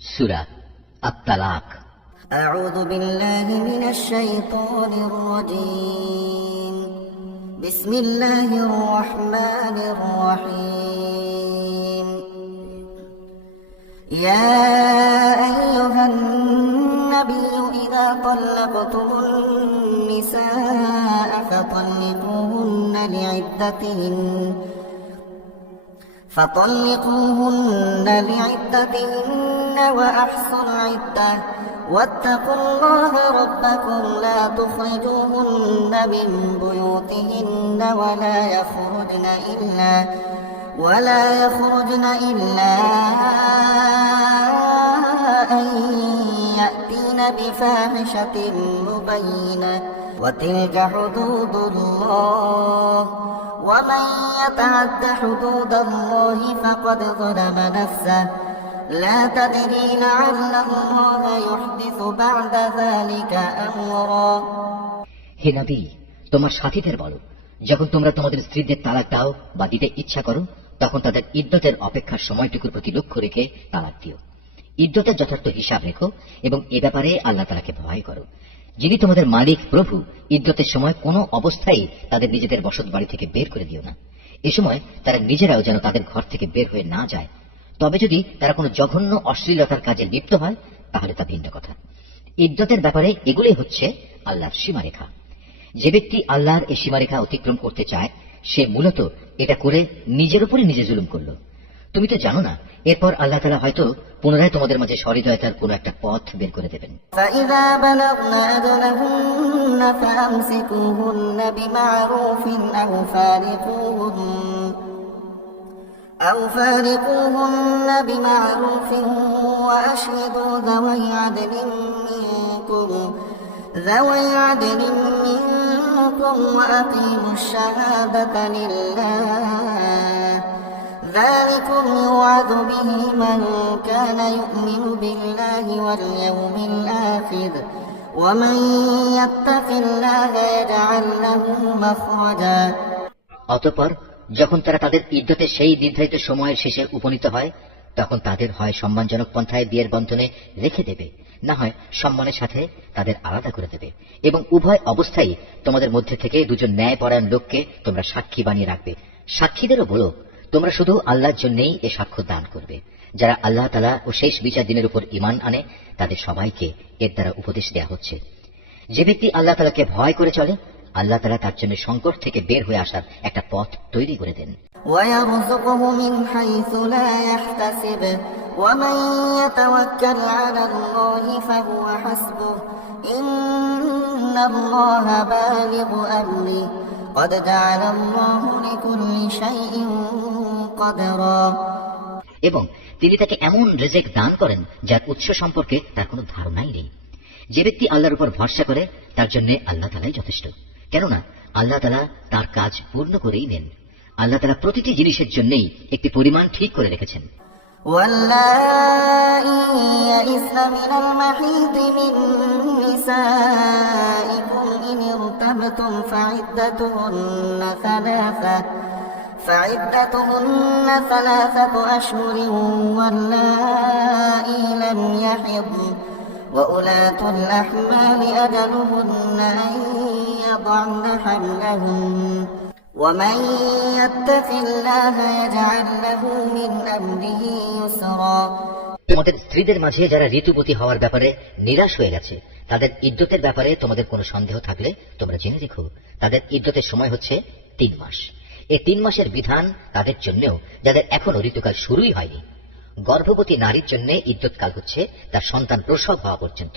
সূরা আত-তালাক। আউযু বিল্লাহি মিনাশ শাইতানির রাজীম। বিসমিল্লাহির রহমানির রহিম। ইয়া আইয়ুহান নাবিয়্যু ইযা তাল্লাকতুমুন নিসা ফাতাল্লিকুহুন্না لعدتهن وأحصوا العدة واتقوا الله ربكم لا تخرجوهن من بيوتهن ولا يخرجن إلا أن يأتين بفاحشة مبينة وتلك حدود الله ومن يتعد حدود الله فقد ظلم نفسه لا تدري لعل الله يحدث بعد ذلك أمرا। হে নবী, তোমার সাথীদের বলো, যখন তোমরা তোমাদের স্ত্রীদের তালাক দাও বা দিতে ইচ্ছা করো, তখন তাদের ইদ্যতের অপেক্ষার সময়টুকুর প্রতি লক্ষ্য রেখে তালাক দিও। ইদ্যতের যথার্থ হিসাব রেখো এবং এ ব্যাপারে আল্লাহ তাআলাকে ভয় করো। যিনি তোমাদের মালিক প্রভু, ইদ্যতের সময় কোনো অবস্থায় তাদের নিজেদের বসত বাড়ি থেকে বের করে দিও না। এ সময় তারা নিজেরাও যেন তাদের ঘর থেকে বের হয়ে না যায়। তবে যদি তারা কোনো জঘন্য অশ্লীলতার কাজে লিপ্ত হয় তাহলে তা ভিন্ন কথা। ইদ্যতের ব্যাপারে এগুলোই হচ্ছে আল্লাহর সীমারেখা। যে ব্যক্তি আল্লাহর এই সীমারেখা অতিক্রম করতে চায় সে মূলত এটা করে নিজের উপরে নিজে জুলুম করল। তুমি তো জানো না, এরপর আল্লাহ তাআলা হয়তো পুনরায় তোমাদের মাঝে সহৃদয়তার কোন একটা পথ বের করে দেবেন। فإذا بلغن أجلهن فأمسكوهن بمعروف أو فارقوهن بمعروف وأشهدوا ذوي عدل منكم وأقيموا الشهادة لله ذلكم يوعظ به من كان يؤمن بالله واليوم الآخر ومن يتق الله يجعل له مخرجا। অতঃপর যখন তারা তাদের ইদ্যতের সেই নির্ধারিত সময়ের শেষে উপনীত হয়, তখন তাদের হয় সম্মানজনক পন্থায় বিয়ের বন্ধনে রেখে দেবে, না হয় সম্মানের সাথে তাদের আলাদা করে দেবে। এবং উভয় অবস্থায় তোমাদের মধ্যে থেকে দুজন ন্যায়পরায়ণ লোককে তোমরা সাক্ষী বানিয়ে রাখবে। সাক্ষীদেরও বলো, তোমরা শুধু আল্লাহর জন্যই এ সাক্ষ্য দান করবে। যারা আল্লাহ তাআলা ও শেষ বিচার দিনের উপর ঈমান আনে তাদের সবাইকে এর দ্বারা উপদেশ দেয়া হচ্ছে। যে ব্যক্তি আল্লাহ তাআলাকে ভয় করে চলে, আল্লাহ তাআলা তার জন্য সংকট থেকে বের হয়ে আসার একটা পথ তৈরি করে দেন। ويرزقه من حيث لا يحتسب ومن يتوكل على الله فهو حسبه إن الله بالغ أمره قد جعل الله لكل شيء قدرا। এবং তিনি তাকে এমন রিজিক দান করেন যার উৎস সম্পর্কে তার কোনো ধারণাই নেই। যে ব্যক্তি আল্লাহর উপর ভরসা করে তার জন্য আল্লাহ তাআলাই যথেষ্ট, কেননা আল্লাহ তাআলা তার কাজ পূর্ণ করেই নেন। আল্লাহ তাআলা প্রতিটি জিনিসের জন্যই একটি পরিমাণ ঠিক করে রেখেছেন। واللائي يئسن من المحيض من نسائكم إن ارتبتم فعدتهن ثلاثة أشهر واللائي لم يحضن وأولاة الأحمال أجلهن أن يضعن حملهن ومن يتق الله يجعل له من أمره يسرا। তোমাদের স্ত্রীদের মাঝে যারা ঋতুবতী হওয়ার ব্যাপারে নিরাশ হয়ে গেছে, তাদের ইদ্যতের ব্যাপারে তোমাদের কোনো সন্দেহ থাকলে তোমরা জেনে রেখো, তাদের ইদ্যতের সময় হচ্ছে 3 মাস। এই 3 মাসের বিধান তাদের জন্যও যাদের এখনো ঋতুকাল শুরুই হয়নি। গর্ভবতী নারীর জন্য ইদ্যৎকাল হচ্ছে তার সন্তান প্রসব হওয়া পর্যন্ত।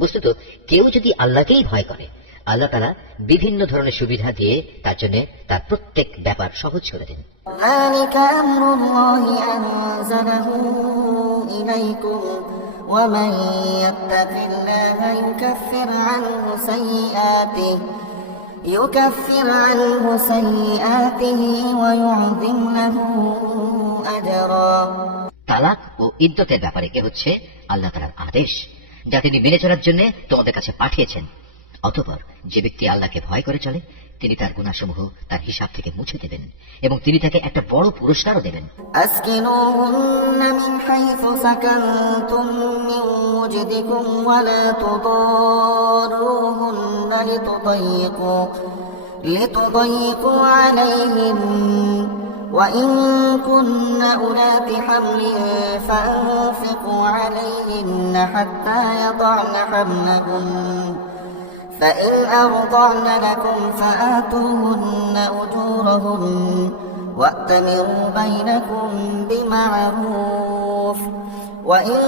বস্তুত কেউ যদি আল্লাহকেই ভয় করে, আল্লাহ তাআলা বিভিন্ন ধরনের সুবিধা দিয়ে তার জন্য তার প্রত্যেক ব্যাপার সহজ করে দেন। ذلك أمر الله أنزله إليكم ومن يتق الله يكفر عنه سيئاته ويعظم له أجرا। তালাক ও ইদ্যতের ব্যাপারে এ হচ্ছে আল্লাহ তাআলার আদেশ, যা তিনি মেনে চলার জন্য তোমাদের কাছে পাঠিয়েছেন। অতঃপর যে ব্যক্তি আল্লাহকে ভয় করে চলে তিনি তার গুনাহসমূহ তার হিসাব থেকে মুছে দেবেন এবং তিনি তাকে একটা বড় পুরস্কারও দেবেন। أسكنوهن من حيث سكنتم من وجدكم ولا تضاروهن لتضيقوا عليهن وإن كن أولات حمل فأنفقوا عليهن حتى يضعن حملهن فإن أرضعن لكم فآتوهن أجورهن وأتمروا بينكم بمعروف وإن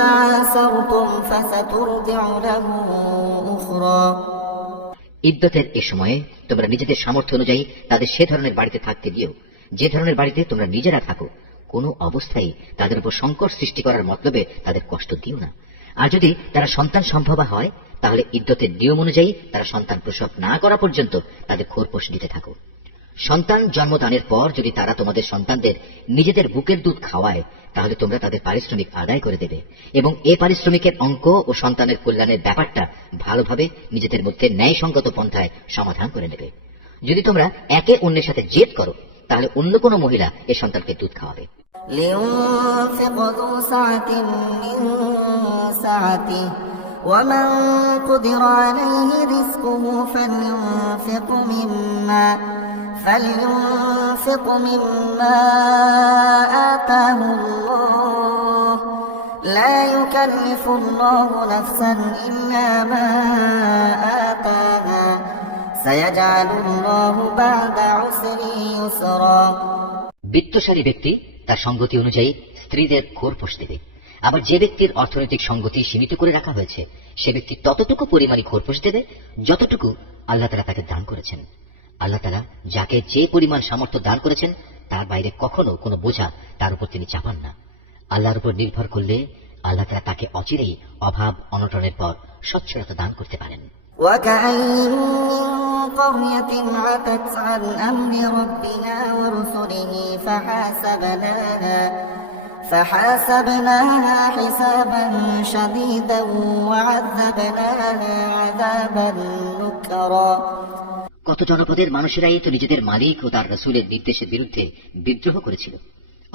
تعاسرتم فسترضع له أخرى ইদ্দতের এ সময়ে তোমরা নিজেদের সামর্থ্য অনুযায়ী তাদের সে ধরনের বাড়িতে থাকতে দিও যে ধরনের বাড়িতে তোমরা নিজেরা থাকো। কোনো অবস্থায় তাদের উপর সংকট সৃষ্টি করার মতলবে তাদের কষ্ট দিও না। আর যদি তারা সন্তান সম্ভবা হয় তাহলে ইদ্দতের নিয়ম অনুযায়ী তারা সন্তান প্রসব না করা পর্যন্ত তাদের খোরপোশ দিতে থাকো। সন্তান জন্মদানের পর যদি তারা তোমাদের সন্তানদের নিজেদের বুকের দুধ খাওয়ায় তাহলে তোমরা তাদের পারিশ্রমিক আদায় করে দেবে এবং এই পারিশ্রমিকের অঙ্ক ও সন্তানের কল্যাণের ব্যাপারটা ভালোভাবে নিজেদের মধ্যে ন্যায়সঙ্গত পন্থায় সমাধান করে নেবে। যদি তোমরা একে অন্যের সাথে জেদ করো তাহলে অন্য কোনো মহিলা এ সন্তানকে দুধ খাওয়াবে। لينفق ذو سعة من سعته ومن قدر عليه رزقه فلينفق مما آتاه الله لا يكلف الله نفسا إلا ما آتاها سيجعل الله بعد عسر يسرا বিত্তশালী ব্যক্তি তার সঙ্গতি অনুযায়ী স্ত্রীদের খোরপোশ দেবে। আবার যে ব্যক্তির অর্থনৈতিক সঙ্গতি সীমিত করে রাখা হয়েছে সে ব্যক্তি ততটুকু পরিমাণে খোরপোশ দেবে যতটুকু আল্লাহ তাআলা তাকে দান করেছেন। আল্লাহ তাআলা যাকে যে পরিমাণ সামর্থ্য দান করেছেন তার বাইরে কখনো কোনো বোঝা তার উপর তিনি চাপান না। আল্লাহর উপর নির্ভর করলে আল্লাহ তাআলা তাকে অচিরেই অভাব অনটনের পর সচ্ছলতা দান করতে পারেন। وكأين من قرية عتت عن أمر ربها ورسله فحاسبناها حسابا شديدا وعذبناها عذابا نكرا কত জনপদের মানুষেরাই তো নিজেদের মালিক ও তার রাসূলের নির্দেশের বিরুদ্ধে বিদ্রোহ করেছিল।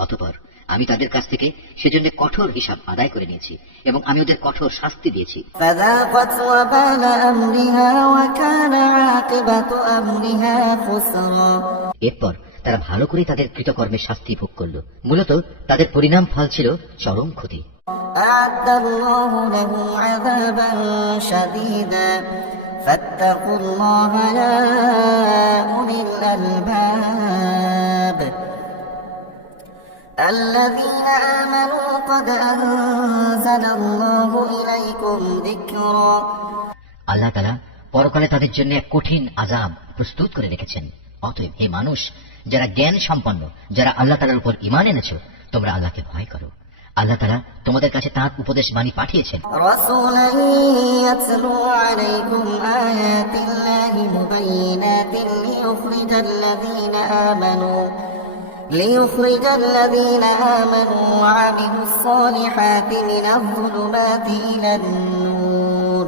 অতঃপর আমি তাদের কাছ থেকে সেজন্য কঠোর হিসাব আদায় করে নিয়েছি এবং আমি ওদের কঠোর শাস্তি দিয়েছি। فذاقت وبال أمرها وكان عاقبة أمرها خسرا এরপর তারা ভালো করে তাদের কৃতকর্মের শাস্তি ভোগ করল। মূলত তাদের পরিণাম ফল ছিল চরম ক্ষতি। أعد الله لهم عذابا شديدا فاتقوا الله يا أولي الألباب الذين آمنوا قد أنزل الله إليكم ذكرا আল্লাহ তাআলা পরকালে তাদের জন্য এক কঠিন আযাব প্রস্তুত করে রেখেছেন। অতএব হে মানুষ, যারা জ্ঞান সম্পন্ন, যারা আল্লাহ তাআলার উপর ঈমান এনেছো, তোমরা আল্লাহকে ভয় করো। আল্লাহ তাআলা তোমাদের কাছে তাঁর উপদেশ বাণী পাঠিয়েছেন। রাসূলান ইয়াতলু আলাইকুম আয়াতিল্লাহি মুবাইয়িনাতিন লিইখরিজাল লাযীনা আমানু ওয়া আমিলুস সালিহাতি মিনাল যুলুমাতি ইলান নূর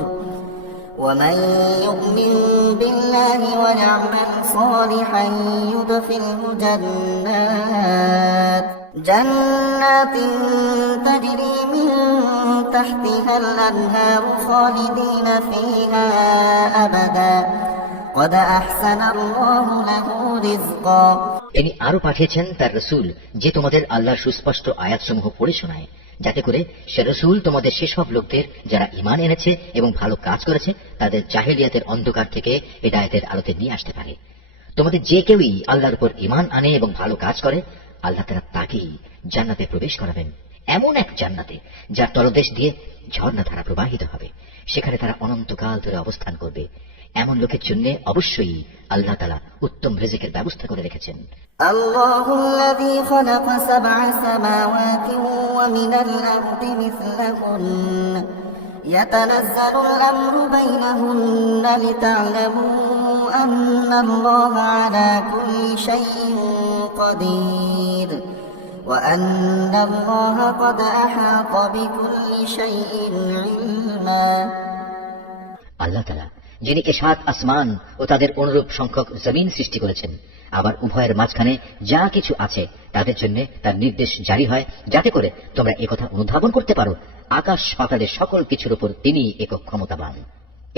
ওয়া মান ইউমিন বিল্লাহি ওয়া ইয়া'মাল সালিহান ইউদখিলহু جنات تجري من تحتها الأنهار خالدين فيها أبدا قد أحسن الله له رزقا তিনি আরো পাঠিয়েছেন তার রাসূল যে তোমাদের আল্লাহর সুস্পষ্ট আয়াতসমূহ পড়ে শোনায়, যাতে করে সে রাসূল তোমাদের সেসব লোকদের যারা ঈমান এনেছে এবং ভালো কাজ করেছে তাদের জাহেলিয়াতের অন্ধকার থেকে হিদায়াতের আলোতে নিয়ে আসতে পারে। তোমাদের যে কেউই আল্লাহর উপর ঈমান আনে এবং ভালো কাজ করে আল্লাহ তাআলা তাকেই জান্নাতে প্রবেশ করাবেন, এমন এক জান্নাতে যার তলদেশ দিয়ে ঝর্ণাধারা প্রবাহিত হবে। সেখানে তারা অনন্তকাল ধরে অবস্থান করবে। এমন লোকের জন্য অবশ্যই আল্লাহ তাআলা উত্তম রিজিকের ব্যবস্থা করে রেখেছেন। আল্লাহুল্লাযী খালাকা সাবআ সামাওয়াতি ওয়া মিনাল আরদি মিসলাহুন ইয়াতানাজ্জালুল আমরু বাইনাহুন্না লিতা'লামু আন্নাল্লাহা আলা কুল্লি শাইইন قدير وأن الله قد أحاط بكل شيء علما আল্লাহ তাআলা যিনি এ 7 আসমান ও তাদের অনুরূপ সংখ্যক জমিন সৃষ্টি করেছেন, আবার উভয়ের মাঝখানে যা কিছু আছে তাদের জন্য তার নির্দেশ জারি হয়, যাতে করে তোমরা একথা অনুধাবন করতে পারো আকাশ পাতালের সকল কিছুর উপর তিনি একক ক্ষমতাবান,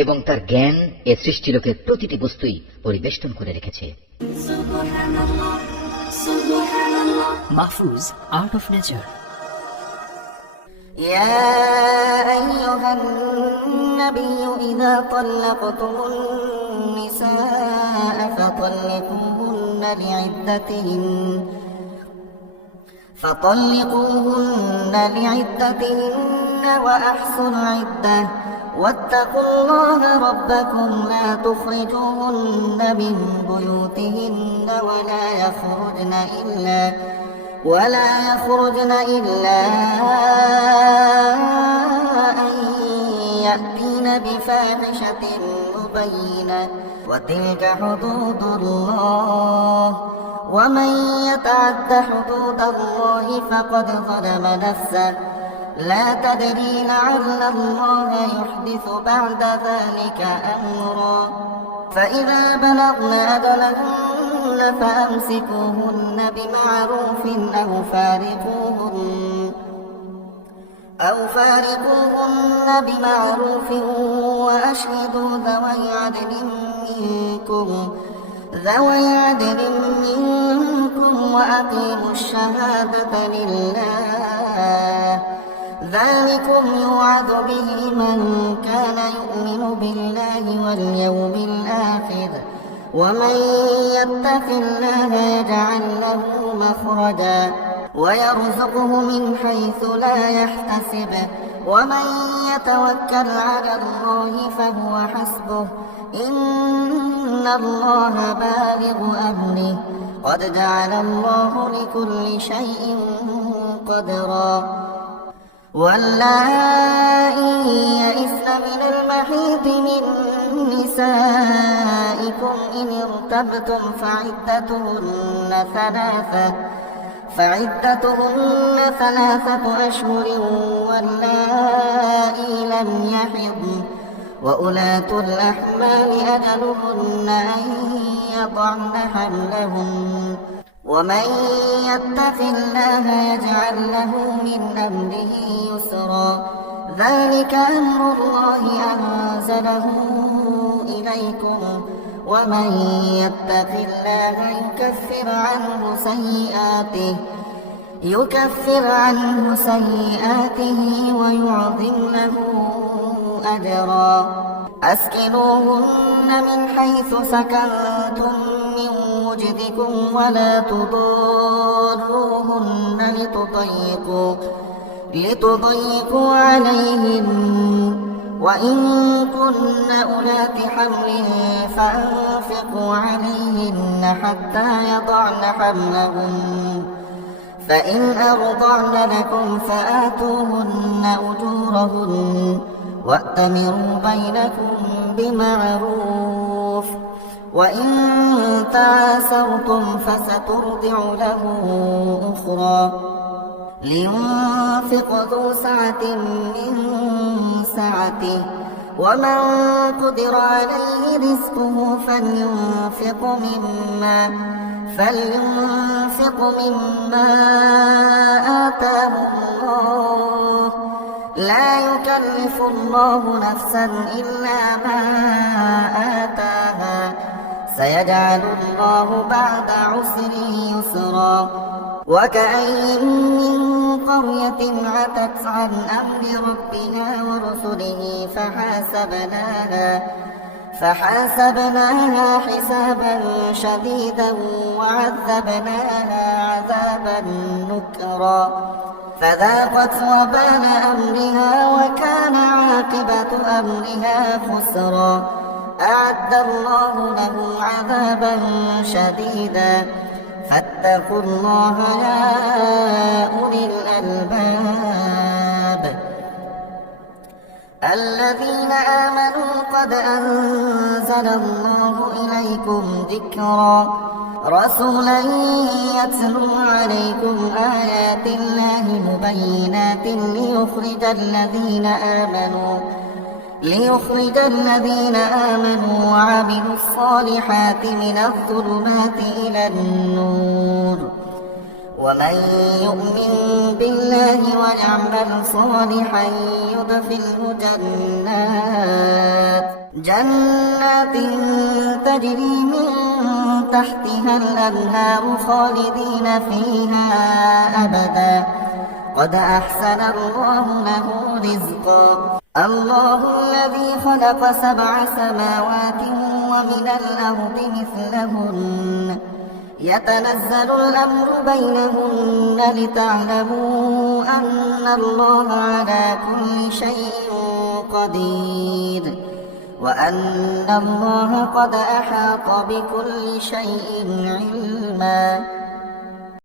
এবং তার জ্ঞান এ সৃষ্টিলোকের প্রতিটি বস্তুই পরিবেষ্টন করে রেখেছে। Mahfuz, Art of Nature. يا أيها النبي إذا طلقتم النساء فطلقوهن لعدتهن وأحصوا العدة واتقوا الله ربكم لا تخرجوهن من بيوتهن ولا يخرجن إلا أن يأتين بفاحشة مبينة وتلك حدود الله ومن يتعد حدود الله فقد ظلم نفسه لا تدري لعل الله يحدث بعد ذلك أمرا فإذا بلغن أجلهن فأمسكوهن بمعروف أو فارقوهن بمعروف وأشهدوا ذوي عدل منكم وأقيموا الشهادة لله ذلكم يوعظ به من كان يؤمن بالله واليوم الآخر ومن يتق الله يجعل له مخرجا ويرزقه من حيث لا يحتسب ومن يتوكل على الله فهو حسبه إن الله بالغ أمره قد جعل الله لكل شيء قدرا واللائي يئسن من المحيض من نسائكم إن ارتبتم فعدتهن 3 أشهر واللائي لم يحضن وأولاة الأحمال أجلهن أن يضعن حملهن ومن يتق الله يجعل له من أمره يسرا ذلك أمر الله أنزله إليكم ومن يتق الله يكفر عنه سيئاته ويعظم له أجرا أسكنوهن من حيث سكنتم من وجدكم ولا تضاروهن لتضيقوا عليهن وإن كن أولات حمل فأنفقوا عليهن حتى يضعن حملهن فإن أرضعن لكم فآتوهن أجورهن وأتمروا بينكم بمعروف وإن تعاسرتم فسترضع له أخرى لينفق ذو سعة من سعته ومن قدر عليه رزقه فلينفق مما آتاه الله لا يكلف الله نفسا إلا ما آتاها سيجعل الله بعد عسر يسرا وكأين من قرية عتت عن أمر ربها ورسله فحاسبناها حسابا شديدا وعذبناها عذابا نكرا فذاقت وبال أمرها وكان عاقبة أمرها خسرا أعد الله له عذابا شديدا فاتقوا الله يا أولي الألباب الذين آمنوا قد أنزل الله إليكم ذكرا رسولا يتلو عليكم آيات الله مبينات ليخرج الذين آمنوا وعملوا الصالحات من الظلمات إلى النور ومن يؤمن بالله ويعمل صالحا يدخله جنات تجري من تحتها الأنهار خالدين فيها أبدا قد أحسن الله له رزقا الله الذي خلق 7 سماوات ومن الأرض مثلهن يتنزل الأمر بينهن لتعلموا أن الله على كل شيء قدير وأن الله قد أحاط بكل شيء علما